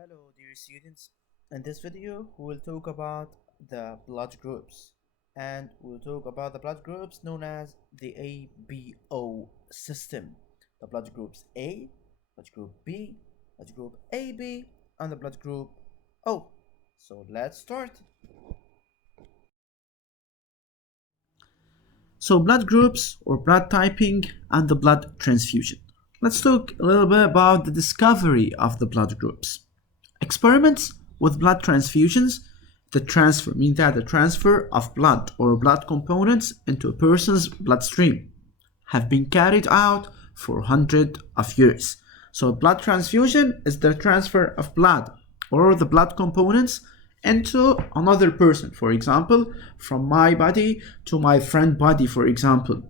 Hello dear students, in this video we will talk about the blood groups and we'll talk about the blood groups known as the ABO system. The blood groups A, blood group B, blood group AB and the blood group O. So let's start. So blood groups or blood typing and the blood transfusion. Let's talk a little bit about the discovery of the blood groups. Experiments with blood transfusions, the transfer of blood or blood components into a person's bloodstream, have been carried out for hundreds of years. So blood transfusion is the transfer of blood or the blood components into another person, for example, from my body to my friend's body, for example.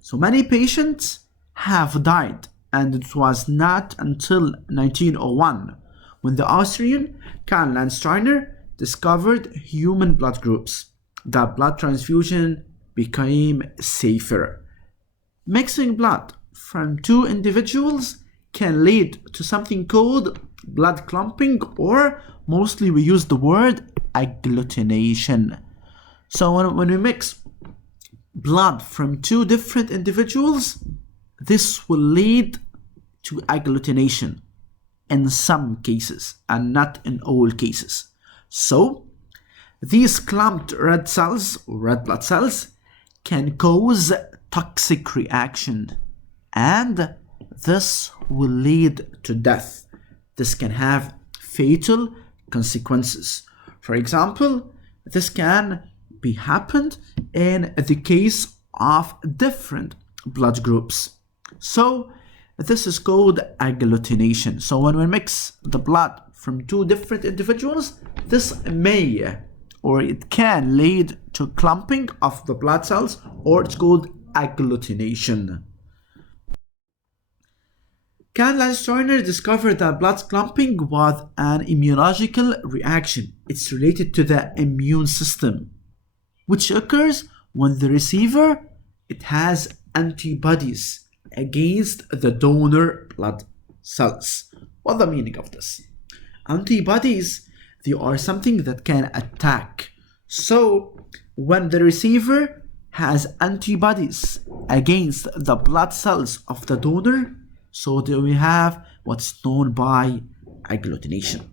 So many patients have died, and it was not until 1901 when the Austrian Karl Landsteiner discovered human blood groups that blood transfusion became safer. Mixing blood from two individuals can lead to something called blood clumping, or mostly we use the word agglutination. So when we mix blood from two different individuals, this will lead to agglutination in some cases and not in all cases. So these clumped red cells or red blood cells can cause toxic reaction, and this will lead to death. This can have fatal consequences. For example, this can be happened in the case of different blood groups. So this is called agglutination. So when we mix the blood from two different individuals, this may or it can lead to clumping of the blood cells, or it's called agglutination. Karl Landsteiner discovered that blood clumping was an immunological reaction. It's related to the immune system, which occurs when the receiver it has antibodies against the donor blood cells. What's the meaning of this? Antibodies, they are something that can attack. So when the receiver has antibodies against the blood cells of the donor, so that we have what's known by agglutination.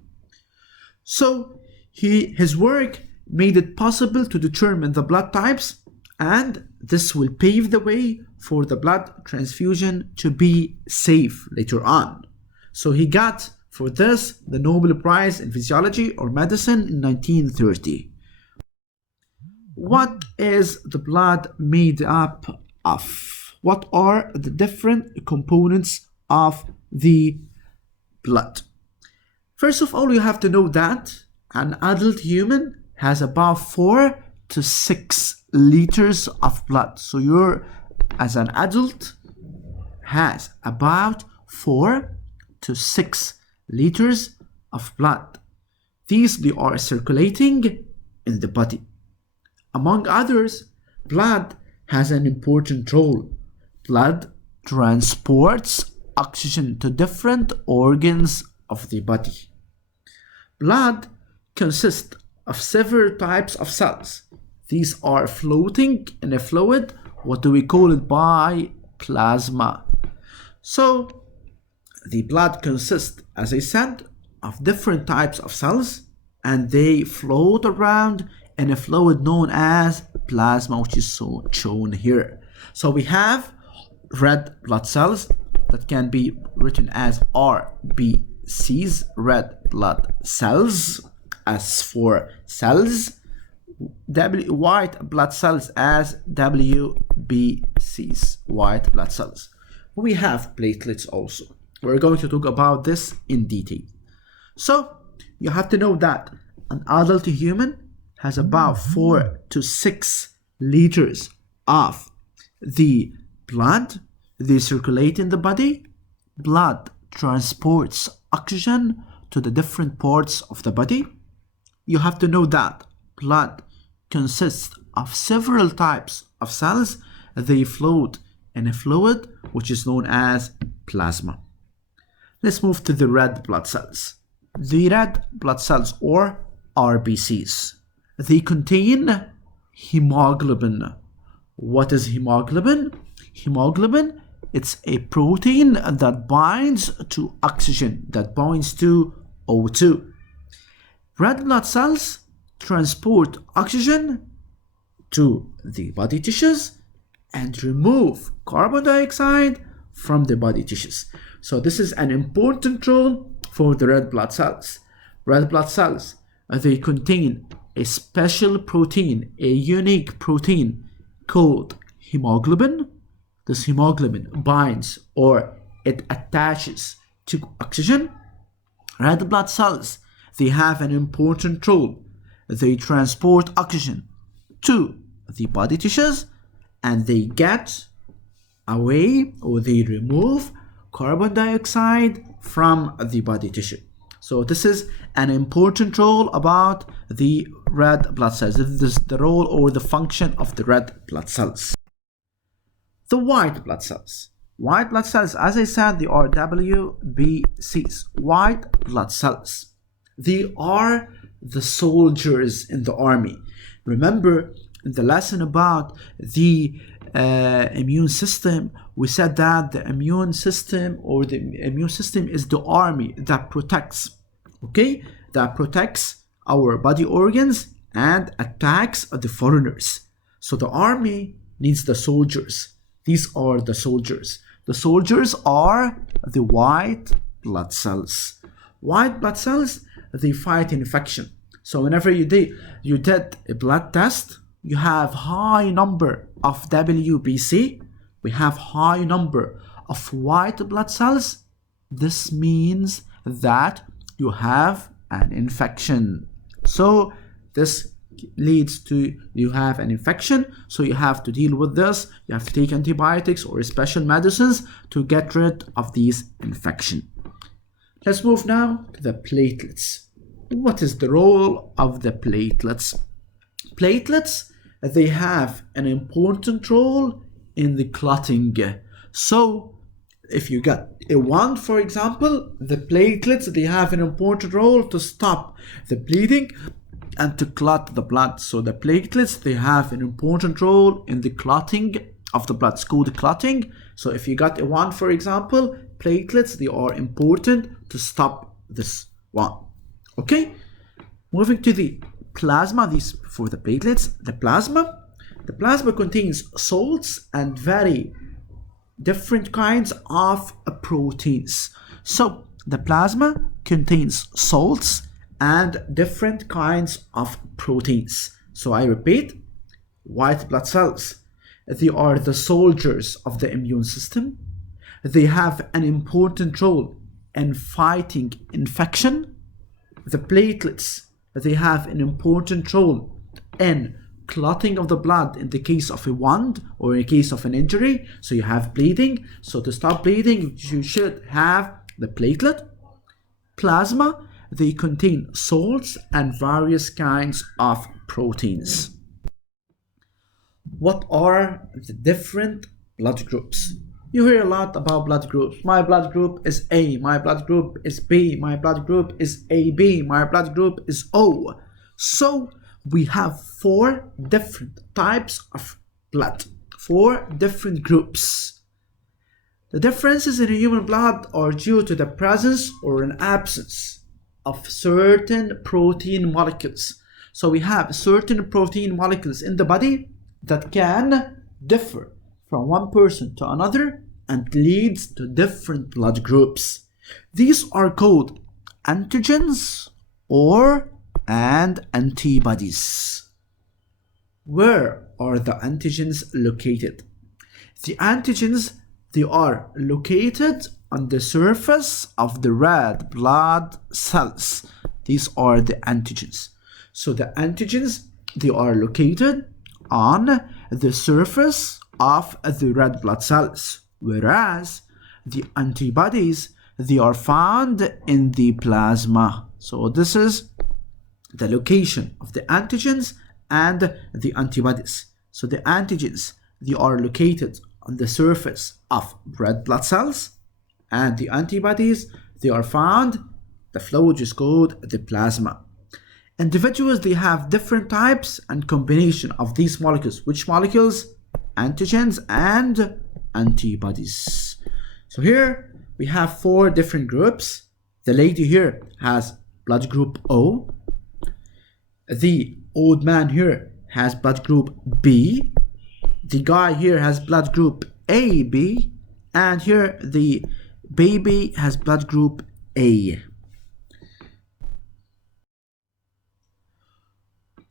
So his work made it possible to determine the blood types, and this will pave the way for the blood transfusion to be safe later on. So he got for this the Nobel Prize in Physiology or Medicine in 1930. What is the blood made up of? What are the different components of the blood? First of all, you have to know that an adult human has about 4 to 6 liters of blood. So you're, as an adult, has about 4 to 6 liters of blood. They are circulating in the body. Among others, blood has an important role. Blood transports oxygen to different organs of the body. Blood consists of several types of cells. These are floating in a fluid. What do we call it? By plasma. So the blood consists, as I said, of different types of cells, and they float around in a fluid known as plasma, which is so shown here. So we have red blood cells that can be written as RBCs, red blood cells, as for cells, white blood cells as WBCs, white blood cells. We have platelets also. We're going to talk about this in detail. So you have to know that an adult human has about 4 to 6 liters of the blood. They circulate in the body. Blood transports oxygen to the different parts of the body. You have to know that blood consists of several types of cells. They float in a fluid which is known as plasma. Let's move to the red blood cells. the red blood cells or RBCs. They contain hemoglobin. What is hemoglobin? Hemoglobin, it's a protein that binds to oxygen, that binds to O2. Red blood cells transport oxygen to the body tissues and remove carbon dioxide from the body tissues. So this is an important role for the red blood cells. Red blood cells, they contain a special protein, a unique protein called hemoglobin. This hemoglobin binds or it attaches to oxygen. Red blood cells, they have an important role. They transport oxygen to the body tissues and they get away or they remove carbon dioxide from the body tissue. So this is an important role about the red blood cells. This is the role or the function of the red blood cells. The white blood cells. White blood cells, as I said, they are WBCs. White blood cells. They are the soldiers in the army. Remember in the lesson about the immune system, we said that the immune system is the army that protects, okay? That protects our body organs and attacks the foreigners. So the army needs the soldiers. These are the soldiers. The soldiers are the white blood cells. White blood cells, they fight infection. So whenever you did a blood test, you have high number of WBC, we have high number of white blood cells. This means that you have an infection. So this leads to you have an infection, so you have to deal with this. You have to take antibiotics or special medicines to get rid of these infection. Let's move now to the platelets. What is the role of the platelets? Platelets, they have an important role in the clotting. So if you got a wound, for example, the platelets, they have an important role to stop the bleeding and to clot the blood. So the platelets, they have an important role in the clotting of the blood. It's called clotting. So if you got a wound, for example, platelets, they are important to stop this wound. Okay, moving to the plasma. These for the platelets. The plasma contains salts and very different kinds of proteins. So the plasma contains salts and different kinds of proteins. So I repeat, white blood cells, they are the soldiers of the immune system. They have an important role in fighting infection. The platelets, they have an important role in clotting of the blood in the case of a wound or in case of an injury. So you have bleeding. So to stop bleeding, you should have the platelet. Plasma, they contain salts and various kinds of proteins. What are the different blood groups? You hear a lot about blood groups. My blood group is A, my blood group is B, my blood group is AB, my blood group is O. So we have 4 different types of blood, 4 different groups. The differences in human blood are due to the presence or an absence of certain protein molecules. So we have certain protein molecules in the body that can differ from one person to another and leads to different blood groups. These are called antigens and antibodies. Where are the antigens located? The antigens, they are located on the surface of the red blood cells. These are the antigens. So the antigens, they are located on the surface of the red blood cells, whereas the antibodies, they are found in the plasma. So this is the location of the antigens and the antibodies. So the antigens, they are located on the surface of red blood cells, and the antibodies, they are found The fluid is called the plasma. Individuals, they have different types and combination of these molecules. Which molecules? Antigens and antibodies. So here we have 4 different groups. The lady here has blood group O. The old man here has blood group B. The guy here has blood group AB. And here the baby has blood group A.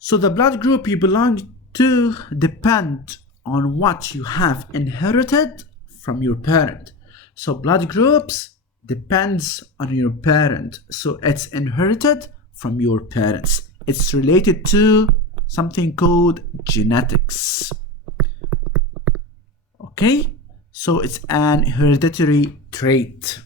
So the blood group you belong to depend on what you have inherited from your parent. So blood groups depends on your parent. So it's inherited from your parents. It's related to something called genetics. Okay? So it's an hereditary trait.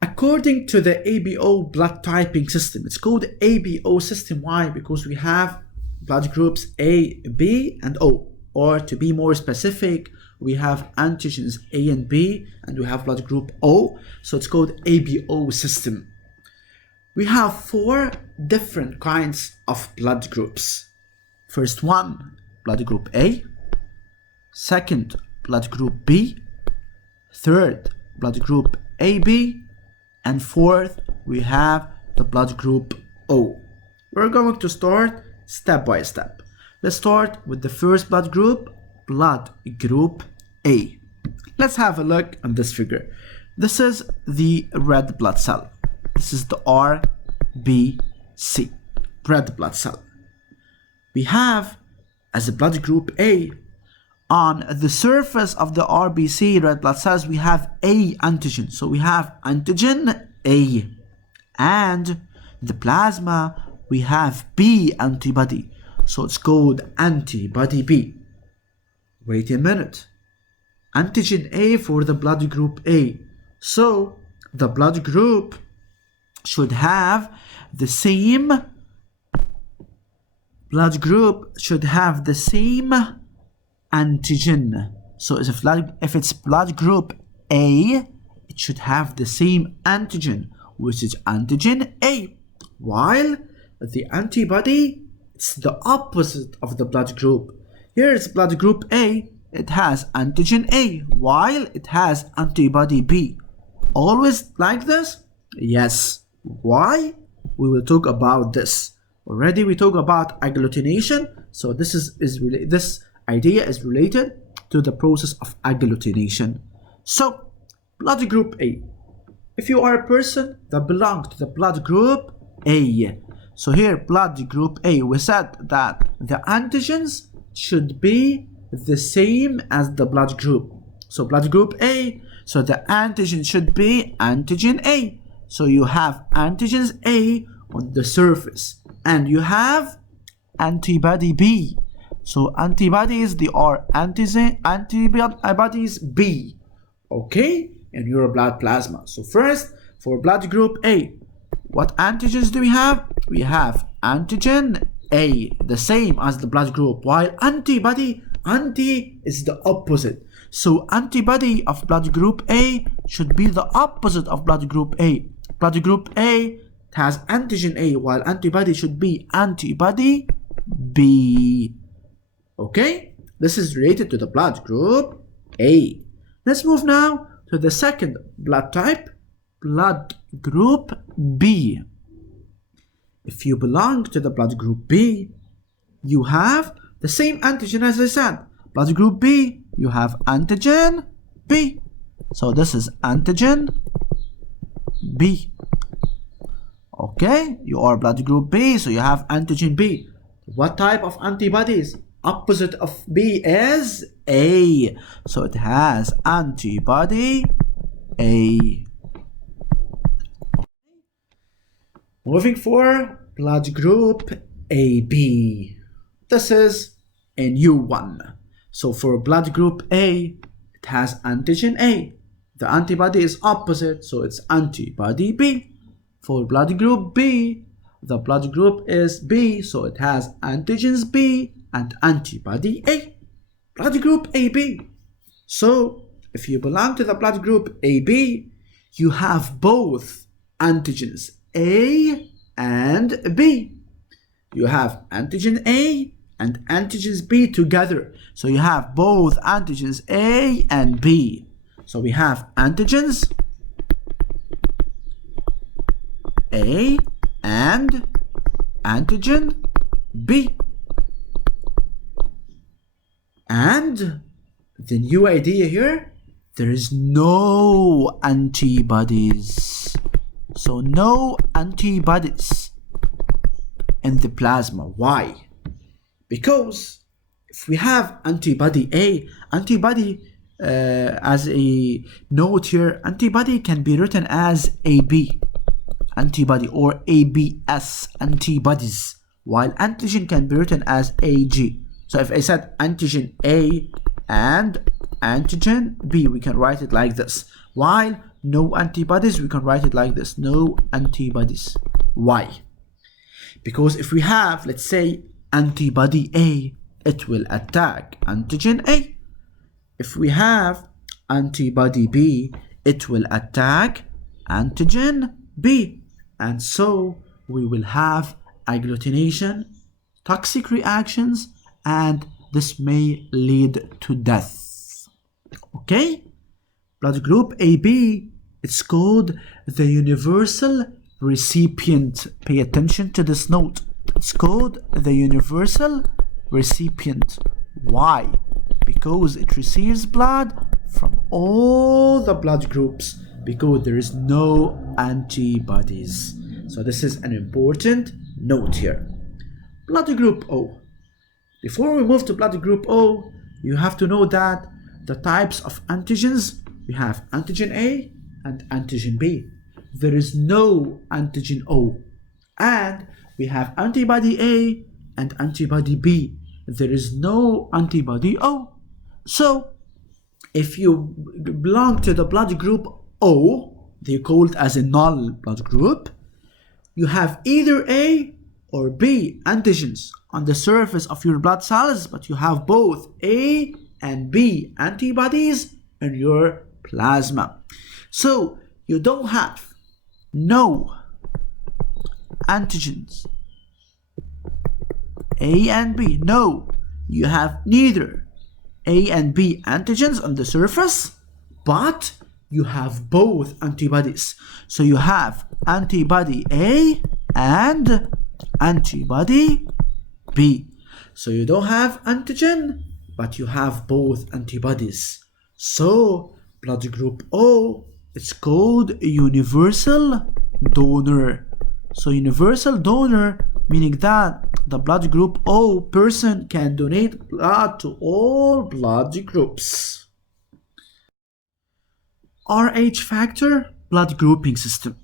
According to the ABO blood typing system, it's called ABO system. Why? Because we have blood groups A, B, and O. Or to be more specific, we have antigens A and B, and we have blood group O. So it's called ABO system. We have 4 different kinds of blood groups. First one, blood group A. Second, blood group B. Third, blood group AB. And fourth, we have the blood group O. We're going to start step by step. Let's start with the first blood group A. Let's have a look at this figure. This is the red blood cell. This is the RBC, red blood cell. We have, as a blood group A, on the surface of the RBC red blood cells, we have A antigen. So we have antigen A. And the plasma, we have B antibody. So it's called antibody B. Wait a minute. Antigen A for the blood group A. So the blood group should have the same antigen. So if it's blood group A, it should have the same antigen, which is antigen A. While the antibody, it's the opposite of the blood group. Here it's blood group A, it has antigen A, while it has antibody B. Always like this? Yes. Why? We will talk about this. Already we talk about agglutination, so this idea is related to the process of agglutination. So, blood group A. If you are a person that belongs to the blood group A, so here blood group A, we said that the antigens should be the same as the blood group. So blood group A, so the antigen should be antigen A. So you have antigens A on the surface, and you have antibody B. So antibodies, they are antibodies B, okay, in your blood plasma. So first, for blood group A, what antigens do we have? We have antigen A, the same as the blood group, while antibody, anti is the opposite. So antibody of blood group A should be the opposite of blood group A. Blood group A has antigen A, while antibody should be antibody B. Okay, this is related to the blood group A. Let's move now to the second blood type, blood group B. If you belong to the blood group B, you have the same antigen as I said. Blood group B, you have antigen B. So this is antigen B. Okay, you are blood group B, so you have antigen B. What type of antibodies? Opposite of B is A. So it has antibody A. Moving for blood group AB. This is a new one. So for blood group A, it has antigen A. The antibody is opposite, so it's antibody B. For blood group B, the blood group is B, so it has antigens B and antibody A. Blood group AB. So if you belong to the blood group AB, you have both antigens A and B. You have antigen A and antigens B together. So you have both antigens A and B. So we have antigens A and antigen B. And the new idea here, there is no antibodies. So no antibodies in the plasma. Why? Because if we have antibody A, antibody as a note here, antibody can be written as AB antibody or ABS antibodies, while antigen can be written as AG. So if I said antigen A and antigen B, we can write it like this. While no antibodies, we can write it like this. No antibodies. Why? Because if we have, let's say, antibody A, it will attack antigen A. If we have antibody B, it will attack antigen B. And so we will have agglutination, toxic reactions, and this may lead to death. Okay? Blood group AB, it's called the universal recipient. Pay attention to this note. It's called the universal recipient. Why? Because it receives blood from all the blood groups, because there is no antibodies. So this is an important note here. Blood group O. Before we move to blood group O, you have to know that the types of antigens, we have antigen A and antigen B. There is no antigen O. And we have antibody A and antibody B. There is no antibody O. So if you belong to the blood group O, they call it as a null blood group, you have either A or B antigens on the surface of your blood cells, but you have both A and B antibodies in your plasma. So you don't have no antigens A and B. No, you have neither A and B antigens on the surface, but you have both antibodies. So you have antibody A and antibody B. So you don't have antigen, but you have both antibodies. So blood group O, it's called a universal donor. So universal donor, meaning that the blood group O person can donate blood to all blood groups. RH factor blood grouping system.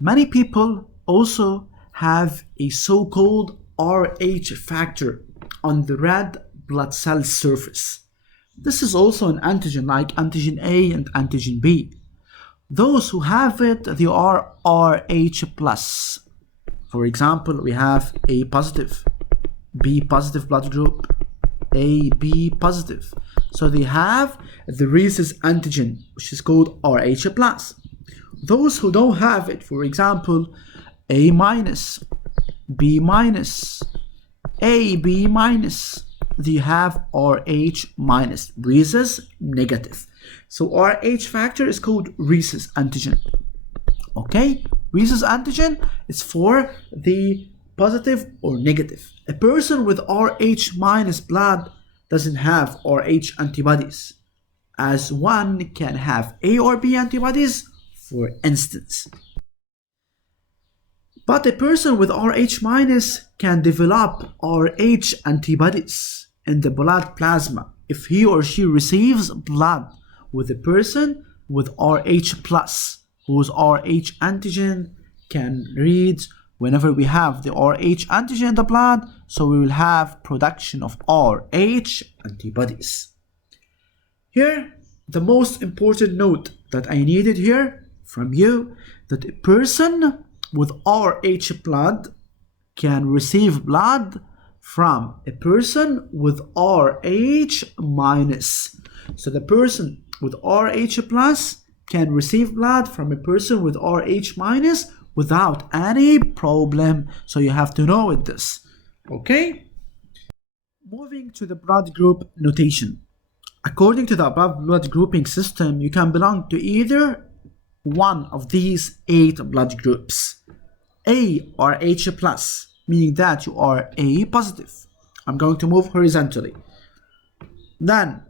Many people also have a so-called RH factor on the red blood cell surface. This is also an antigen like antigen A and antigen B. Those who have it, they are RH plus. For example, we have A positive, B positive blood group, AB positive. So they have the rhesus antigen, which is called RH plus. Those who don't have it, for example, A minus, B minus, AB minus, they have RH minus, rhesus negative. So RH factor is called rhesus antigen. Okay, rhesus antigen is for the positive or negative. A person with RH minus blood doesn't have RH antibodies, as one can have A or B antibodies, for instance. But a person with RH minus can develop RH antibodies in the blood plasma if he or she receives blood with a person with RH plus, whose RH antigen can read whenever we have the RH antigen in the blood, so we will have production of RH antibodies. Here, the most important note that I needed here from you, that a person with RH blood can receive blood from a person with RH minus. So the person with RH plus can receive blood from a person with Rh minus without any problem. So you have to know this. Okay? Moving to the blood group notation. According to the above blood grouping system, you can belong to either one of these 8 blood groups. A or H plus, meaning that you are A positive. I'm going to move horizontally. Then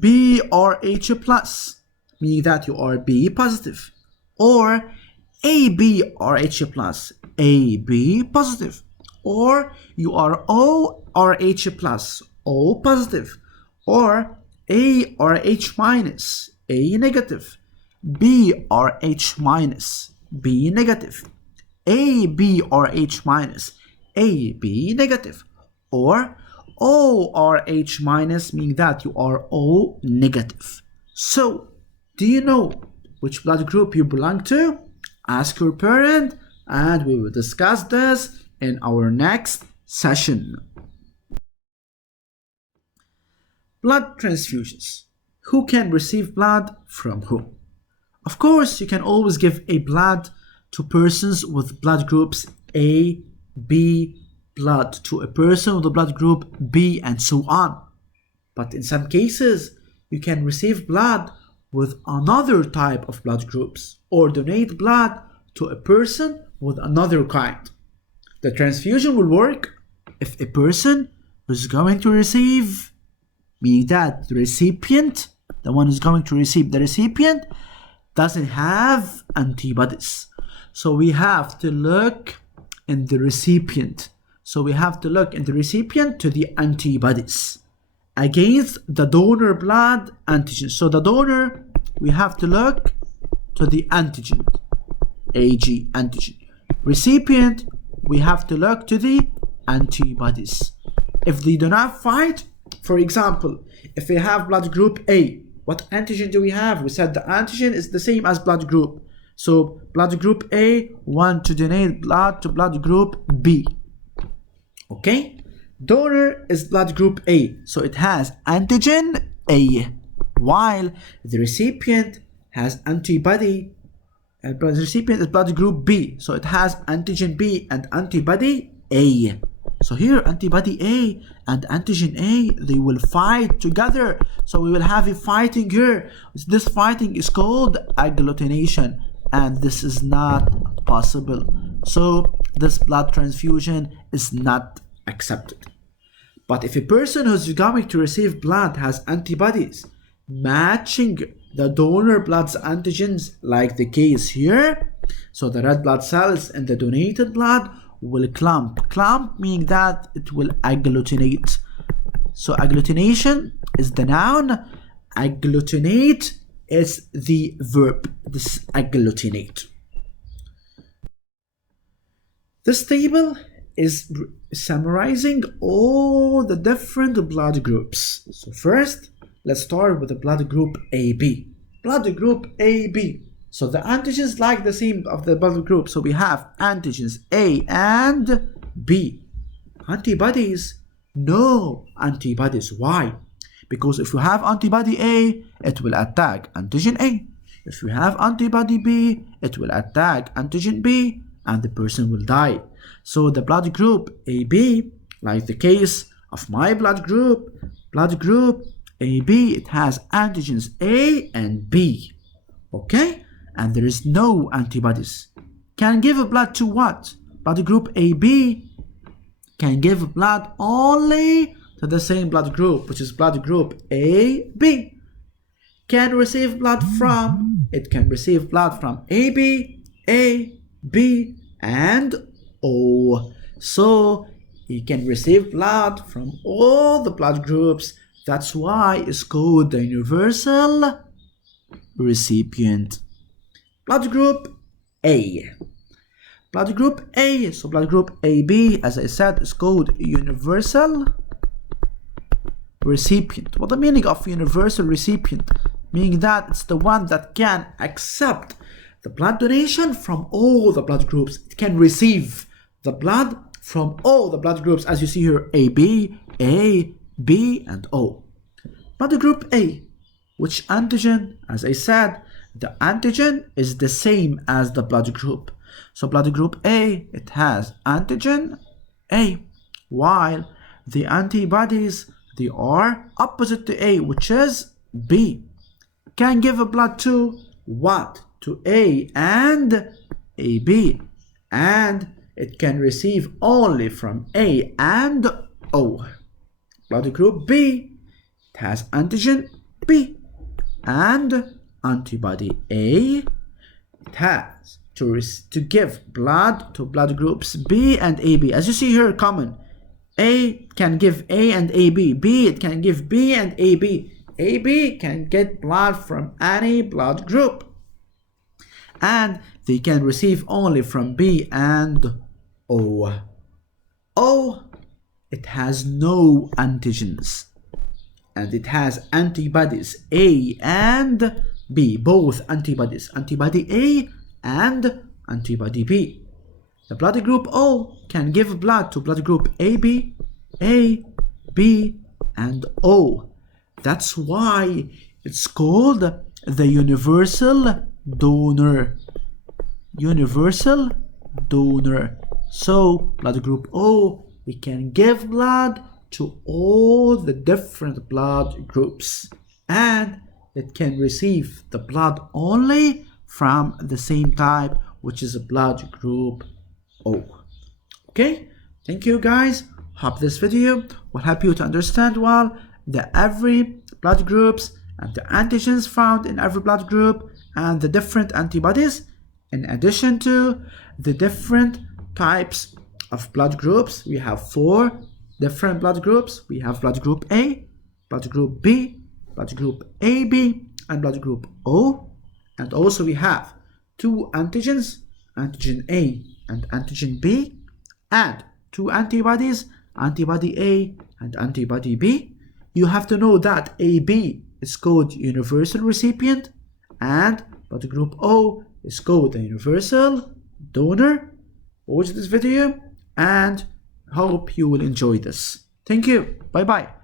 B or H plus, meaning that you are B positive. Or AB or H plus, AB positive. Or you are O or H plus, O positive. Or A or H minus, A negative. B or H minus, B negative. A, B or H minus, A, B negative. Or O or H minus, meaning that you are O negative. So, do you know which blood group you belong to? Ask your parent, and we will discuss this in our next session. Blood transfusions. Who can receive blood from who? Of course, you can always give a blood to persons with blood groups A, B, blood to a person with the blood group B, and so on. But in some cases, you can receive blood with another type of blood groups or donate blood to a person with another kind. The transfusion will work if a person is going to receive, meaning that the recipient, the one who's going to receive the recipient, doesn't have antibodies. So we have to look in the recipient. So we have to look in the recipient to the antibodies against the donor blood antigen. So the donor, we have to look to the antigen, Ag antigen. Recipient, we have to look to the antibodies. If they do not fight, for example, if we have blood group A, what antigen do we have? We said the antigen is the same as blood group. So blood group A want to donate blood to blood group B. Okay? Donor is blood group A, so it has antigen A, while the recipient has antibody, and the recipient is blood group B, so it has antigen B and antibody A. So here antibody A and antigen A, they will fight together. So we will have a fighting here. This fighting is called agglutination, and this is not possible. So this blood transfusion is not accepted. But if a person who's going to receive blood has antibodies matching the donor blood's antigens, like the case here, so the red blood cells in the donated blood will clump. Clump meaning that it will agglutinate. So agglutination is the noun, agglutinate is the verb. This agglutinate. This table is summarizing all the different blood groups. So first, let's start with the blood group AB. Blood group AB. So the antigens like the same of the blood group. So we have antigens A and B. Antibodies? No antibodies. Why? Because if you have antibody A, it will attack antigen A. If you have antibody B, it will attack antigen B, and the person will die. So the blood group AB, like the case of my blood group AB, it has antigens A and B. Okay? And there is no antibodies. Can give blood to what? Blood group AB can give blood only to the same blood group, which is blood group AB. Can receive blood from, it can receive blood from AB, A, B, and O. So it can receive blood from all the blood groups. That's why it's called the universal recipient. Blood group A. Blood group A, so blood group AB, as I said, is called universal recipient. What the meaning of universal recipient? Meaning that it's the one that can accept the blood donation from all the blood groups. It can receive the blood from all the blood groups, as you see here, AB, A, B, and O. Blood group A, which antigen? As I said, the antigen is the same as the blood group. So blood group A, it has antigen A, while the antibodies, they are opposite to A, which is B. Can give a blood to what? To A and AB. And it can receive only from A and O. Blood group B, it has antigen B and antibody A. It has to give blood to blood groups B and AB. As you see here, common. A can give A and AB. B, it can give B and AB. AB can get blood from any blood group. And they can receive only from B and O. O, it has no antigens. And it has antibodies A and B, both antibodies, antibody A and antibody B. The blood group O can give blood to blood group AB, A, B, and O. That's why it's called the universal donor. Universal donor. So blood group O, it can give blood to all the different blood groups, and it can receive the blood only from the same type, which is a blood group O. Okay, thank you guys. Hope this video will help you to understand well the every blood groups and the antigens found in every blood group and the different antibodies, in addition to the different types of blood groups. We have 4 different blood groups. We have blood group A, blood group B, blood group AB, and blood group O. And also we have 2 antigens, antigen A and antigen B, and 2 antibodies, antibody A and antibody B. You have to know that AB is called universal recipient and blood group O is called the universal donor. Watch this video and hope you will enjoy this. Thank you. Bye bye.